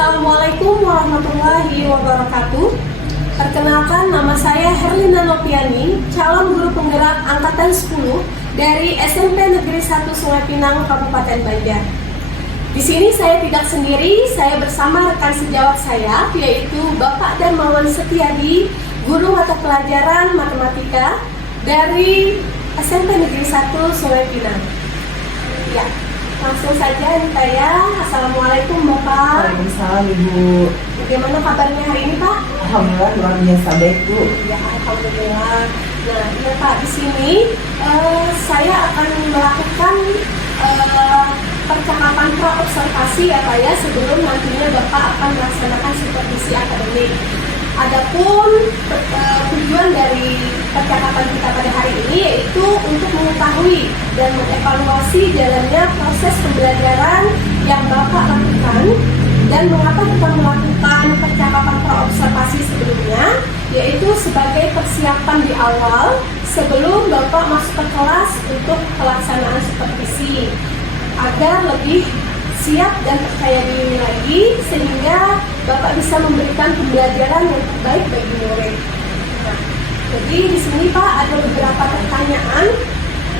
Assalamualaikum warahmatullahi wabarakatuh. Perkenalkan, nama saya Herlina Nopiani, calon guru penggerak angkatan 10 dari SMP Negeri 1 Sungai Pinang, Kabupaten Banjar. Di sini saya tidak sendiri, saya bersama rekan sejawat saya, yaitu Bapak Darmawan Setiadi, guru mata pelajaran matematika dari SMP Negeri 1 Sungai Pinang. Ya, langsung saja nih Pak ya. Assalamualaikum Bapak. Waalaikumsalam Ibu. Bagaimana kabarnya hari ini Pak? Alhamdulillah luar biasa baik Bu. Ya, alhamdulillah. Nah, ya Pak, di sini saya akan melakukan percakapan pra-observasi ya Pak ya, sebelum nantinya Bapak akan melaksanakan supervisi akademik. Adapun tujuan dari percakapan kita pada hari ini yaitu untuk mengetahui dan mengevaluasi jalannya proses pembelajaran yang Bapak lakukan dan mengapa kita melakukan percakapan pra-observasi sebelumnya, yaitu sebagai persiapan di awal sebelum Bapak masuk ke kelas untuk pelaksanaan supervisi agar lebih siap dan percaya diri lagi sehingga Bapak bisa memberikan pembelajaran yang terbaik bagi murid. Nah, jadi di sini Pak ada beberapa pertanyaan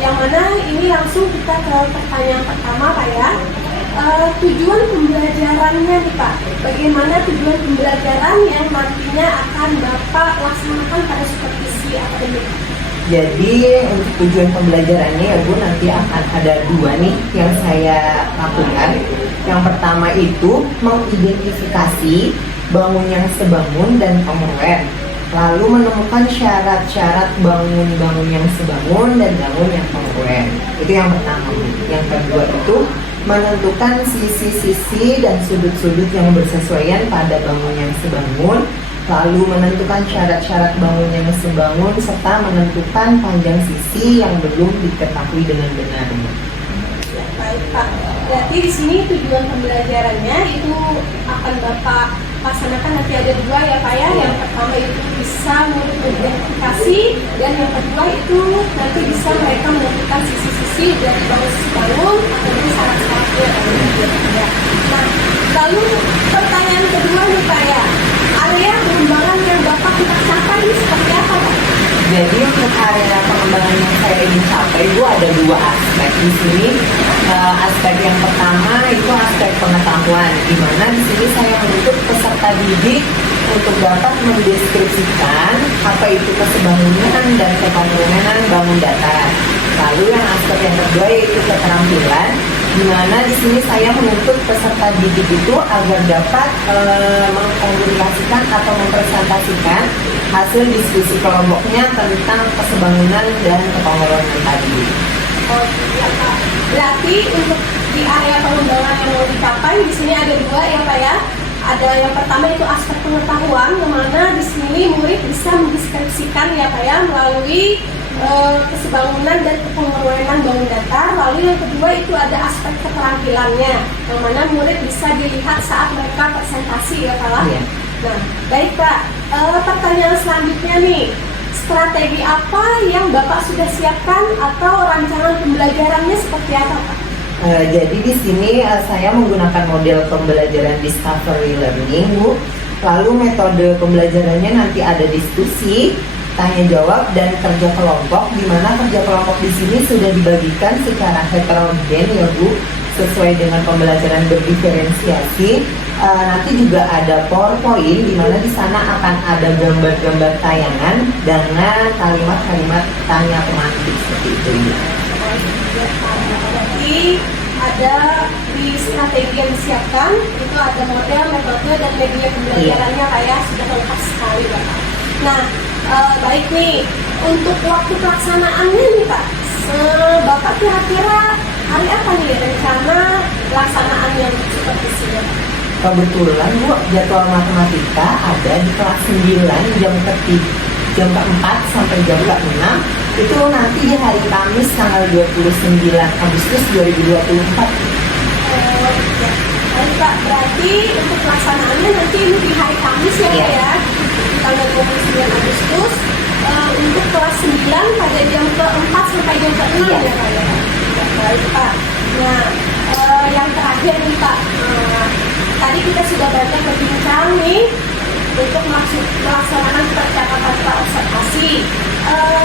yang mana ini langsung kita ke pertanyaan pertama Pak ya. Tujuan pembelajarannya nih Pak, bagaimana tujuan pembelajaran yang nantinya akan Bapak laksanakan pada supervisi akademik? Jadi untuk tujuan pembelajarannya ya Bu, nanti akan ada dua nih yang saya lakukan. Yang pertama itu mengidentifikasi bangun yang sebangun dan kongruent, lalu menemukan syarat-syarat bangun yang sebangun dan bangun yang kongruent. Itu yang pertama. Yang kedua itu menentukan sisi-sisi dan sudut-sudut yang bersesuaian pada bangun yang sebangun, lalu menentukan syarat-syarat bangun yang sebangun serta menentukan panjang sisi yang belum diketahui dengan benar. Ya, baik Pak. Berarti di sini tujuan pembelajarannya itu akan Bapak laksanakan nanti ada dua ya Pak ya. Yang pertama itu bisa mengidentifikasi dan yang kedua itu nanti bisa mereka menentukan sisi-sisi dari bangun atau syarat-syaratnya. Nah, lalu pertanyaan kedua nih Pak ya, area pengembangan yang Bapak kita capai ini seperti apa Pak? Jadi untuk area pengembangan yang saya ingin capai Bu ada dua aspek di sini. Aspek yang pertama itu aspek pengetahuan, di mana di sini saya menuntut peserta didik untuk dapat mendeskripsikan apa itu kesebangunan dan kekongruenan bangun datar. Lalu yang aspek yang kedua yaitu keterampilan, di mana di sini saya menuntut peserta didik itu agar dapat mengkomunikasikan atau mempresentasikan hasil diskusi kelompoknya tentang kesebangunan dan kekongruenan tadi. Oh iya Pak. Berarti untuk di area pengembangan yang mau dicapai di sini ada dua ya Pak ya. Ada yang pertama itu aspek pengetahuan, yang mana di sini murid bisa mendeskripsikan ya Pak ya melalui kesebangunan dan kekongruenan bangun datar. Lalu yang kedua itu ada aspek keterampilannya, yang mana murid bisa dilihat saat mereka presentasi ya Pak. Iya. Nah, baik Pak. Pertanyaan selanjutnya nih, strategi apa yang Bapak sudah siapkan atau rancangan pembelajarannya seperti apa Pak? Jadi di sini saya menggunakan model pembelajaran discovery learning Bu. Lalu metode pembelajarannya nanti ada diskusi, tanya jawab dan kerja kelompok, di mana kerja kelompok di sini sudah dibagikan secara heterogen ya Bu, sesuai dengan pembelajaran berdiferensiasi. Nanti juga ada PowerPoint, di mana di sana akan ada gambar-gambar tayangan dengan kalimat-kalimat tanya pemantik seperti itu. Berarti ada di strategi yang disiapkan itu ada model, metode dan media pembelajarannya kayak sudah lengkap sekali Bapak. Nah, baik nih untuk waktu pelaksanaannya nih Pak, Bapak kira-kira hari apa nih rencana pelaksanaan yang supervisi Bapak? Kebetulan Bu, jadwal matematika ada di kelas 9 jam ke-4 sampai jam ke-6. Itu nanti di hari Kamis tanggal 29 Agustus 2024. Baik Pak, berarti untuk pelaksanaannya nanti ini di hari Kamis ya Pak ya, di tanggal 29 Agustus untuk kelas 9 pada jam ke-4 sampai jam ke-6 ya Pak ya. Baik Pak. Nah, yang terakhir nih Pak, tadi kita sudah banyak berbincang nih untuk melaksanakan percakapan observasi.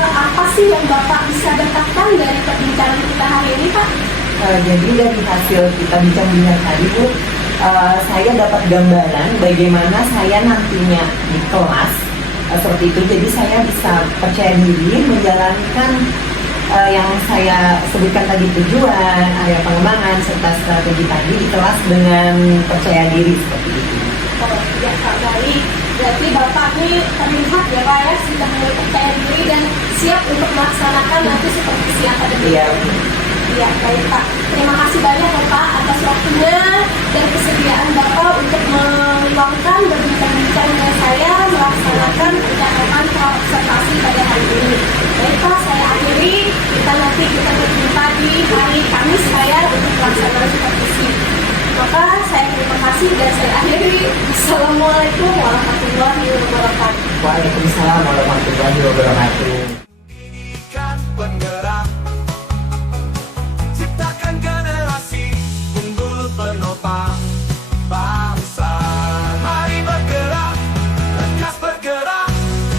Apa sih yang Bapak bisa dapatkan dari perbincangan kita hari ini, Pak? Jadi dari hasil kita bincang-bincang tadi Bu, saya dapat gambaran bagaimana saya nantinya di kelas seperti itu. Jadi saya bisa percaya diri menjalankan yang saya sebutkan tadi, tujuan, area pengembangan, serta strategi tadi di kelas dengan percaya diri seperti itu. Oh iya Pak, baik. Berarti Bapak ini terlihat ya Pak ya, sudah mulai percaya diri dan siap untuk melaksanakan nanti supervisi akademik. Iya. Iya, baik Pak. Terima kasih banyak ya Pak atas waktunya dan kesediaan Bapak untuk meluangkan berbincang-bincang dengan saya melaksanakan percakapan observasi pada hari ini. Baik Pak, saya akhiri. Kita berjumpa di hari Kamis saya untuk pelaksanaan supervisi. Maka saya terima kasih dan saya akhiri. Assalamualaikum warahmatullahi wabarakatuh. Waalaikumsalam warahmatullahi wabarakatuh. Pendidikan penggerak, ciptakan generasi unggul penopang bangsa. Mari bergerak, lekas bergerak,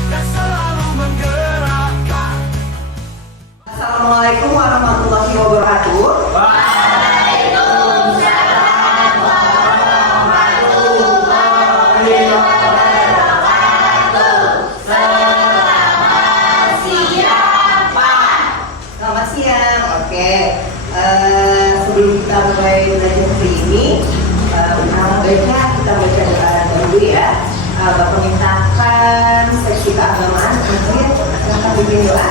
dan selalu menggerakkan. Assalamualaikum warahmatullahi wabarakatuh. Selamat siang. Oke. Sebelum kita mulai belajar hari ini, baiknya kita baca doa dulu ya. Bapak mintakan seksi keagamaan. Mungkin silakan bikin doa.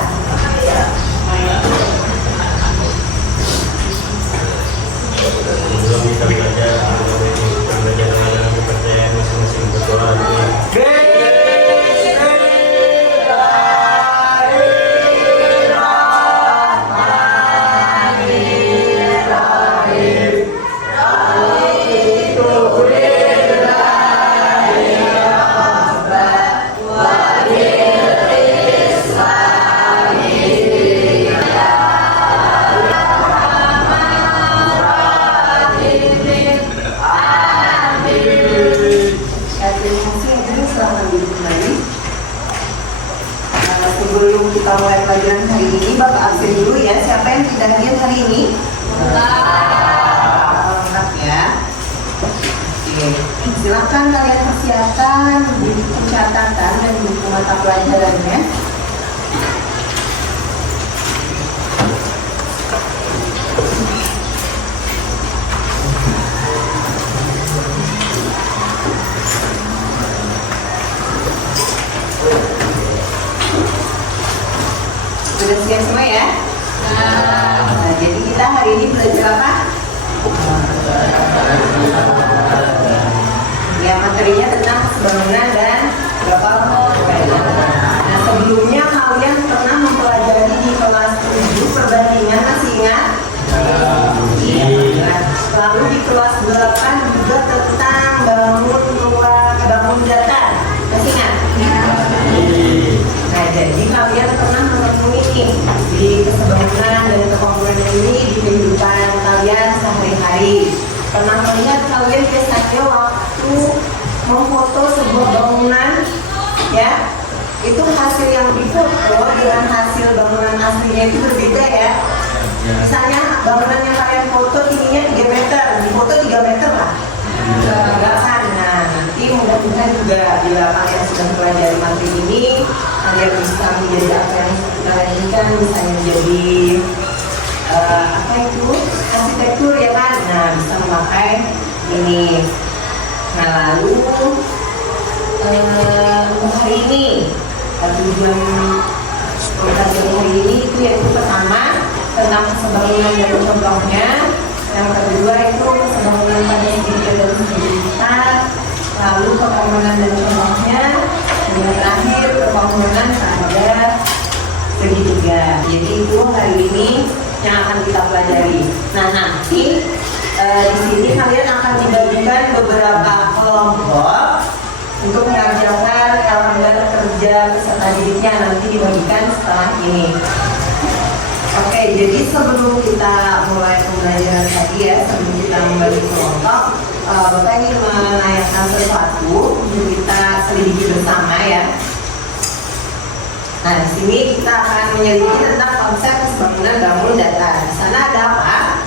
Sebelum kita belajar dengan kepercayaan masing-masing berdoa dulu. Sebelum kita mulai pelajaran hari ini, Bapak absen dulu ya. Siapa yang tidak hadir hari ini? Lengkap ya. Oke. Silakan kalian persiapkan buku pencatatan dan buku mata pelajarannya. Sudah siap semua ya? Nah, jadi kita hari ini belajar apa? Ya, materinya tentang bangunan dan berapa Nah, sebelumnya kalian pernah mempelajari di kelas 7 perbandingan, masih ingat? Nah, lalu di kelas 8 juga tentang bangun datar, masih ingat? Nah, jadi kalian pernah menemui di kesebangunan dan kekomponen ini di kehidupan kalian sehari-hari. Pernah melihat kalian biasanya waktu memfoto sebuah bangunan, ya, itu hasil yang difoto dengan hasil bangunan aslinya itu berbeda ya. Misalnya bangunan yang kalian foto tingginya 3 meter, di foto 3 meter lah. Enggak kan? Nah, nanti mudah-mudahan juga bila kalian sudah pelajari materi ini, kalian bisa menjadi apa yang kalian inginkan, misalnya menjadi apa itu arsitektur ya kan? Nah, bisa memakai ini. Nah, lalu hari ini tujuan pelajaran hari ini itu yaitu pertama tentang kesebangunan dan contohnya. Yang kedua itu kesebangunan pada segitiga dan segitiga, lalu kebangunan dan contohnya, dan yang terakhir kebangunan pada segitiga. Jadi itu hari ini yang akan kita pelajari. Nah, nanti di sini kalian akan dibagikan beberapa kelompok untuk mengerjakan elemen kerja peserta didiknya, nanti dibagikan setelah ini. Oke, jadi sebelum kita mulai pembelajaran tadi ya, sebelum kita membagi kelompok, Bapak ingin menanyakan sesuatu untuk kita selidiki bersama ya. Nah, di sini kita akan menyelidiki tentang konsep kesebangunan bangun data. Di sana ada apa?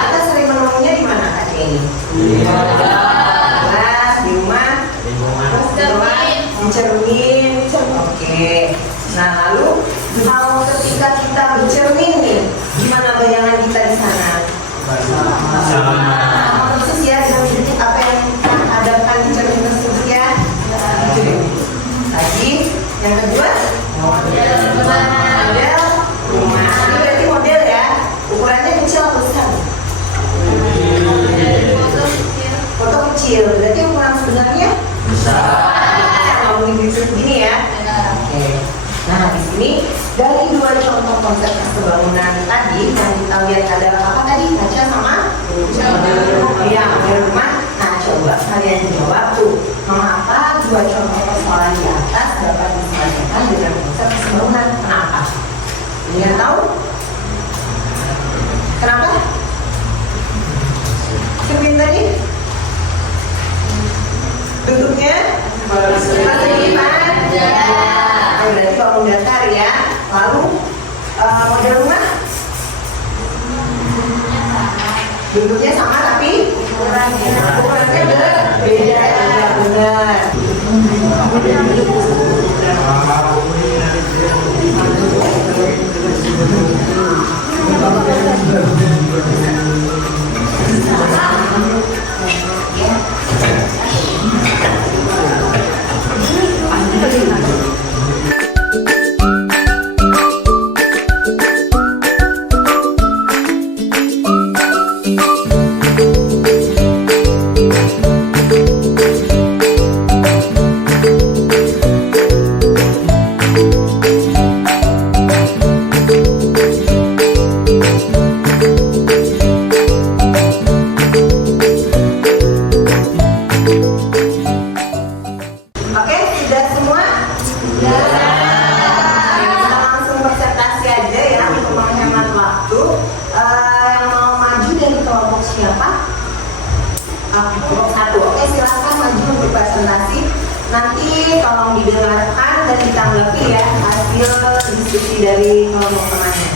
Kita sering menemuinya di mana Kak ini? Kelas, di rumah, di cermin. Oke. Nah, lalu kalau ketika kita bercermin nih, gimana bayangan kita di sana? Persis ya dengan bentuk apa yang kita hadapkan di cermin tersebut ya. Lagi yang kedua model rumah. Ini berarti model ya, ukurannya kecil atau besar? Foto kecil, berarti ukuran sebenarnya besar. Ngomongin di sini ya. Oke. Nah, di sini dari dua contoh konsep kesebangunan tadi yang kita lihat adalah apa tadi? Kaca sama ya, model rumah. Nah, coba kalian jawab tuh, mengapa dua contoh persoalan di atas dapat diselesaikan dengan konsep kesebangunan? Kenapa? Ingin tahu? Kenapa? Cermin tadi bentuknya persegi berarti bangun datar ya. Lalu model rumah bentuknya sama tapi ukurannya beda ya, benar. Oke, sudah semua? Sudah. Kita langsung presentasi aja ya untuk menghemat waktu. Yang mau maju dari kelompok siapa? Kelompok 1. Oke, silakan maju untuk presentasi. Nanti tolong didengarkan dan ditanggapi ya hasil diskusi dari kelompok temannya.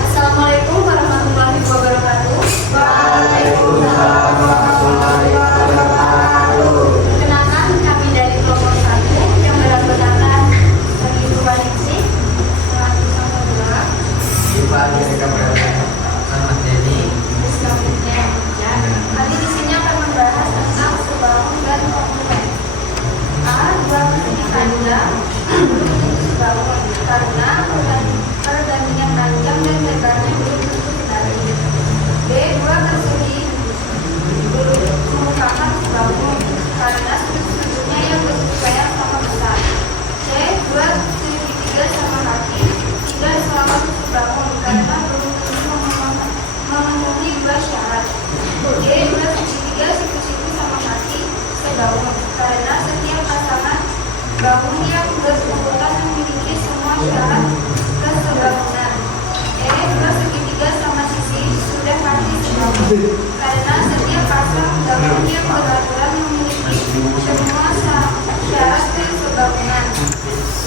Assalamualaikum warahmatullahi wabarakatuh. Waalaikumsalam warahmatullahi wabarakatuh. Perkenalkan, kami dari kelompok 1 yang beranggotakan bagi Rubaniksi, Kami di sini akan membahas tentang sebangun dan komponen. A. Dua persegi panjang belum sebangun karena perbandingan panjang dan lebarnya belum tentu sekali. B. Dua persegi belum merupakan sebangun karena sudut-sudutnya yang bersesuaian sama besar. C. Dua segitiga sama kaki tidak selalu sebangun karena belum tentu memenuhi dua syarat. D. Dua segitiga siku-siku sama kaki sebangun karena setiap pasangan bangun yang bersangkutan memiliki semua syarat kesebangunan. E. Dua segitiga sama sisi sudah pasti sebangun karena setiap pasang bangun yang beraturan memiliki semua syarat kesebangunan.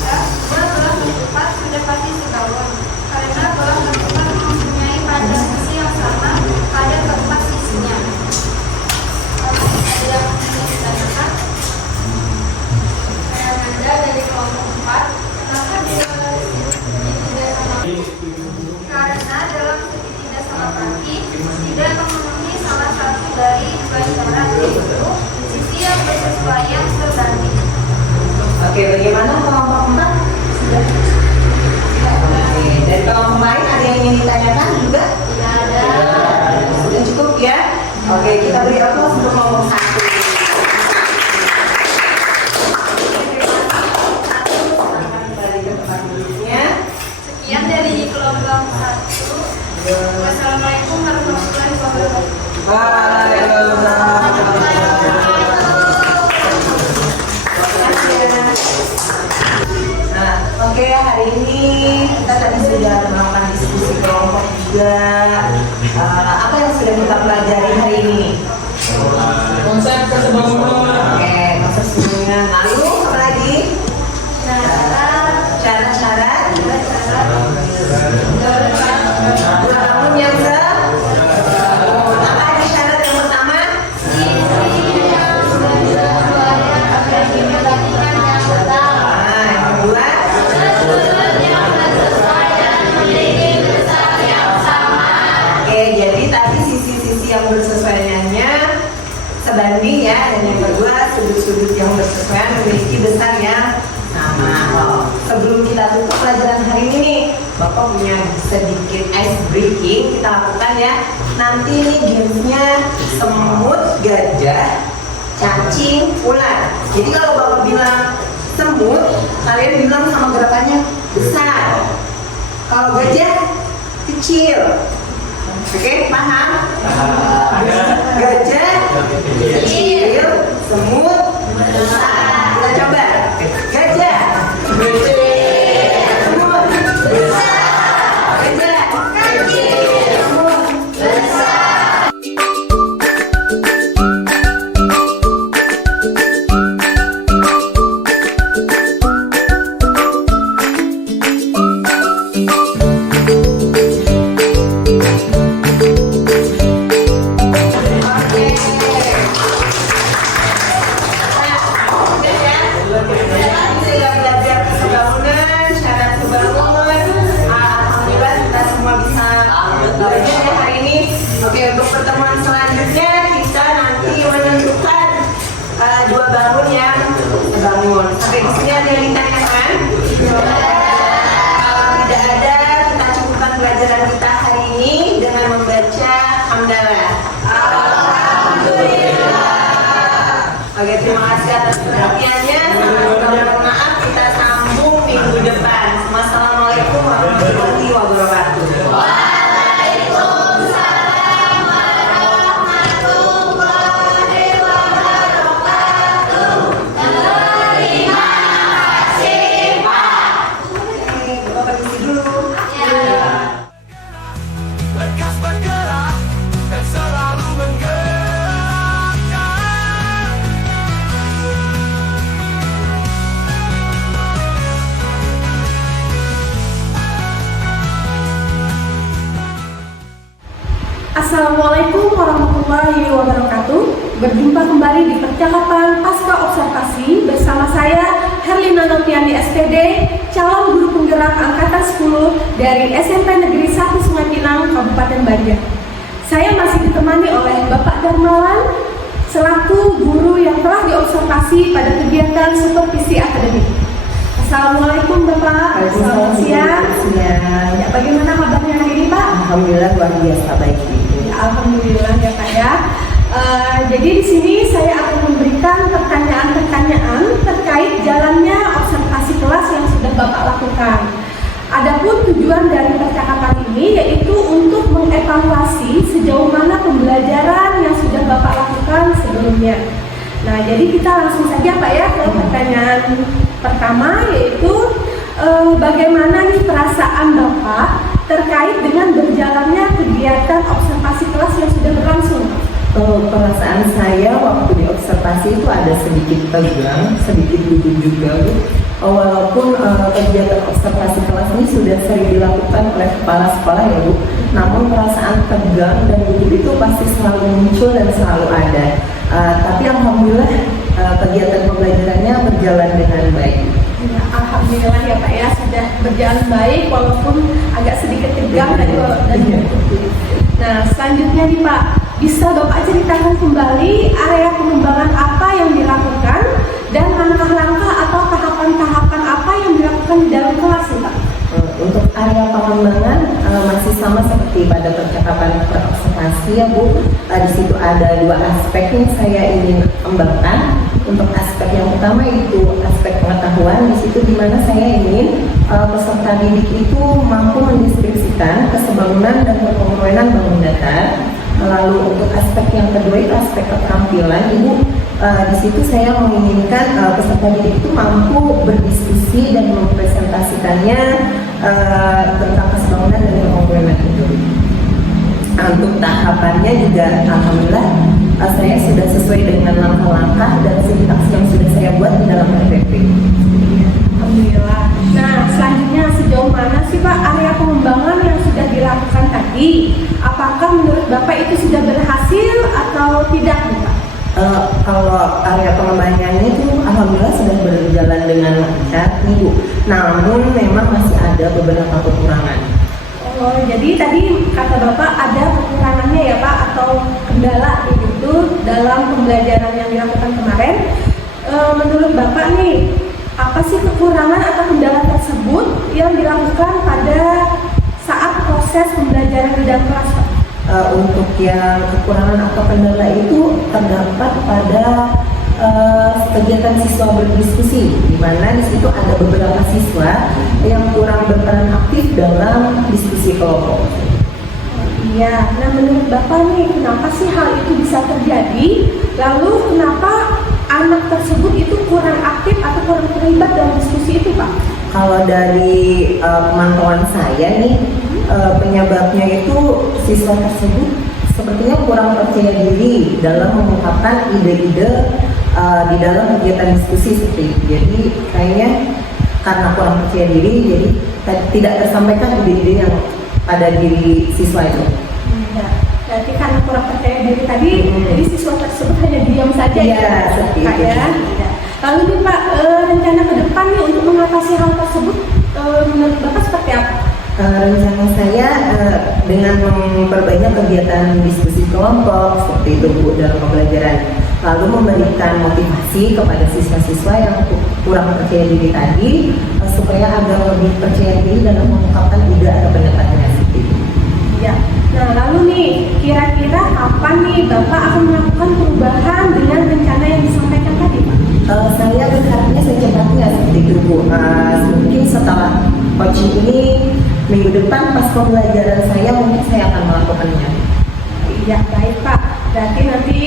F. Dua belah ketupat sudah pasti sebangun karena belah ketupat mempunyai pada sisi yang sama pada keempat sisinya. Ada yang ingin ditanyakan? Anda dari kelompok 4, kenapa dia segitiga sama kaki? Karena dalam segitiga sama kaki tidak memenuhi salah satu dari dua syarat, yaitu sisi yang bersesuaian sebanding. Oke, bagaimana kelompok 4? Sudah. Oke, dari kelompok lain ada yang ingin ditanyakan juga? Tidak ada. Sudah cukup ya? Oke, kita beri aplaus untuk kelompok 1. Sekian dari kelompok 1. Wassalamualaikum warahmatullahi wabarakatuh. Nah, tadi sudah melakukan diskusi kelompok juga. Apa yang sudah kita pelajari hari ini? Konsep kesebangunan. Oke, konsep kesebangunan. Lalu apa lagi? Syarat-syarat. Bangun yang apa aja syarat yang pertama? Yang kedua? Oke, jadi tadi sisi-sisi yang bersesuaiannya sebanding ya, dan yang kedua sudut-sudut yang bersesuaian memiliki besar yang sama. Sebelum kita tutup pelajaran hari ini nih, Bapak punya sedikit ice breaking kita lakukan ya. Nanti ini gamesnya semut, gajah, cacing, ular. Jadi kalau Bapak bilang semut, kalian bilang sama gerakannya besar. Kalau gajah kecil. Oke, paham? Gajah kecil, semut besar. Kita coba. Gajah semut besar. Gajah kecil, semut besar. Oke, untuk pertemuan selanjutnya kita nanti menentukan dua bangun yang bangun. Sampai di sini ada yang ditanyakan? Kalau tidak ada, kita cukupkan pelajaran kita hari ini dengan membaca hamdalah. Alhamdulillah. Oke, terima kasih atas perhatiannya. Mohon maaf, kita sambung minggu depan. Wassalamualaikum warahmatullahi wabarakatuh. Lekas bergerak dan selalu menggerakkan. Assalamualaikum warahmatullahi wabarakatuh. Berjumpa kembali di percakapan pasca observasi bersama saya Herlina Notiani SPD, calon guru penggerak angkatan 10 dari SMP Negeri 1 Sungai Pinang, Kabupaten Banjar. Saya masih ditemani oleh Bapak Darmawan selaku guru yang telah diobservasi pada kegiatan supervisi akademik. Assalamualaikum Bapak. Selamat siang. Ya, bagaimana kabarnya hari ini Pak? Alhamdulillah luar biasa baik. Alhamdulillah ya Pak ya. Jadi di sini saya akan memberikan pertanyaan-pertanyaan terkait jalannya observasi kelas yang sudah Bapak lakukan. Adapun tujuan dari percakapan ini yaitu untuk mengevaluasi sejauh mana pembelajaran yang sudah Bapak lakukan sebelumnya. Nah, jadi kita langsung saja Pak ya ke pertanyaan pertama, yaitu bagaimana nih perasaan Bapak terkait dengan berjalannya kegiatan observasi kelas yang sudah berlangsung? Perasaan saya waktu di observasi itu ada sedikit tegang, sedikit gugup juga Bu. Walaupun kegiatan observasi kelas ini sudah sering dilakukan oleh kepala sekolah ya Bu, namun perasaan tegang dan gugup itu pasti selalu muncul dan selalu ada. Tapi alhamdulillah kegiatan pembelajarannya berjalan dengan baik. Ya, alhamdulillah ya Pak ya, sudah berjalan baik walaupun agak sedikit tegang dan gugup. Nah, selanjutnya nih Pak, bisa Bapak ceritakan kembali area pengembangan apa yang dilakukan dan langkah-langkah atau tahapan-tahapan apa yang dilakukan di dalam kelas nih Pak? Untuk area pengembangan masih sama seperti pada percakapan observasi ya Bu. Di situ ada dua aspek yang saya ingin kembangkan. Untuk aspek yang pertama itu aspek pengetahuan, di situ dimana saya ingin peserta didik itu mampu mendeskripsikan kesebangunan dan kekomponen bangun datar. Lalu untuk aspek yang kedua itu aspek keterampilan Ibu. Di situ saya menginginkan peserta didik itu mampu berdiskusi dan mempresentasikannya tentang kesebangunan dan kekompakan itu. Untuk tahapannya juga alhamdulillah saya sudah sesuai dengan langkah-langkah dan sintaks yang sudah saya buat di dalam RPP. Alhamdulillah. Nah, selanjutnya sejauh mana sih Pak area pengembangan yang sudah dilakukan tadi? Apakah menurut Bapak itu sudah berhasil atau tidak nih, Pak? Kalau area pengembangannya itu alhamdulillah sudah berjalan dengan lancar nih Bu. Namun memang masih ada beberapa kekurangan. Oh, jadi tadi kata Bapak ada kekurangannya ya Pak atau kendala gitu dalam pembelajaran yang dilakukan kemarin. Menurut Bapak nih, apa sih kekurangan atau kendala tersebut yang dilakukan pada saat proses pembelajaran di dalam kelas, Pak? Untuk yang kekurangan atau kendala itu terdapat pada kegiatan siswa berdiskusi, di mana di situ ada beberapa siswa yang kurang berperan aktif dalam diskusi kelompok. Iya, nah menurut Bapak nih, kenapa sih hal itu bisa terjadi? Lalu kenapa anak tersebut itu kurang aktif atau kurang terlibat dalam diskusi itu, Pak? Kalau dari pemantauan saya nih, penyebabnya itu siswa tersebut sepertinya kurang percaya diri dalam mengungkapkan ide-ide di dalam kegiatan diskusi seperti itu. Jadi kayaknya karena kurang percaya diri, jadi tidak tersampaikan ide-ide yang pada diri siswa itu. Ya, berarti karena kurang percaya diri tadi, jadi siswa tersebut hanya diam saja Iya, seperti Pak, itu. ya. Ya. Lalu nih Pak, rencana ke depan nih untuk mengatasi hal tersebut menurut Bapak seperti apa? Rencana saya dengan memperbanyak kegiatan diskusi kelompok seperti itu Bu dalam pembelajaran, lalu memberikan motivasi kepada siswa-siswa yang kurang percaya diri tadi supaya agar lebih percaya diri dalam mengungkapkan ide atau pendapatnya seperti itu. Ya. Nah lalu nih, kira-kira kapan nih Bapak akan melakukan perubahan dengan rencana yang disampaikan tadi, Pak? Saya berharapnya secepatnya seperti itu Bu. Mungkin setelah coaching ini minggu depan pas pembelajaran saya mungkin saya akan melakukannya. Iya, baik Pak. Berarti nanti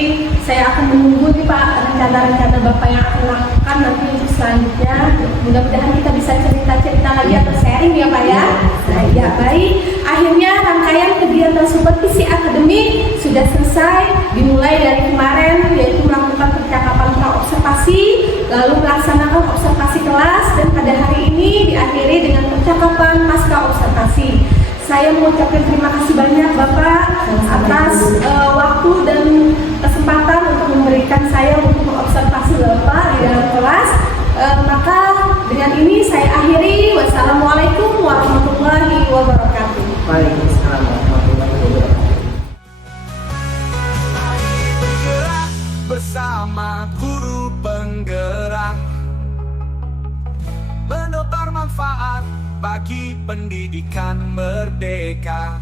saya akan menunggu nih Pak rencana-rencana Bapak yang akan lakukan nanti untuk selanjutnya. Mudah-mudahan kita bisa cerita-cerita lagi atau sharing ya Pak ya. Nah, ya baik. Akhirnya rangkaian kegiatan supervisi akademik sudah selesai, dimulai dari kemarin yaitu melakukan percakapan pra-observasi, lalu melaksanakan observasi kelas, dan pada hari ini diakhiri dengan percakapan pasca observasi. Saya mengucapkan terima kasih banyak Bapak atas waktu dan kesempatan untuk memberikan saya untuk mengobservasi Bapak di dalam kelas. Maka dengan ini saya akhiri. Wassalamualaikum warahmatullahi wabarakatuh. Waalaikumsalam warahmatullahi wabarakatuh. Bergerak bersama guru penggerak, menebar manfaat bagi pendidikan merdeka.